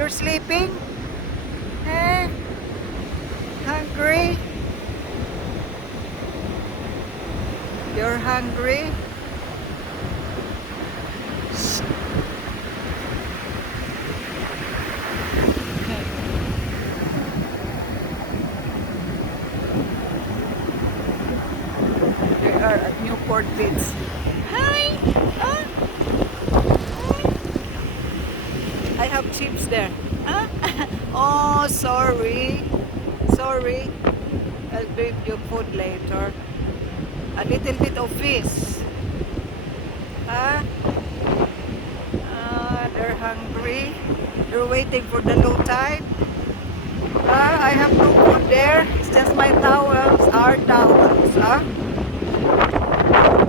You're sleeping? Eh? Hungry? You're hungry? They are at Newport Beach. Hi! Ah, I have chips there. Ah? Oh, sorry. Sorry. I'll bring you food later. A little bit of fish. Ah? They're hungry. They're waiting for the low tide. I have no food there. It's just my towels, our towels.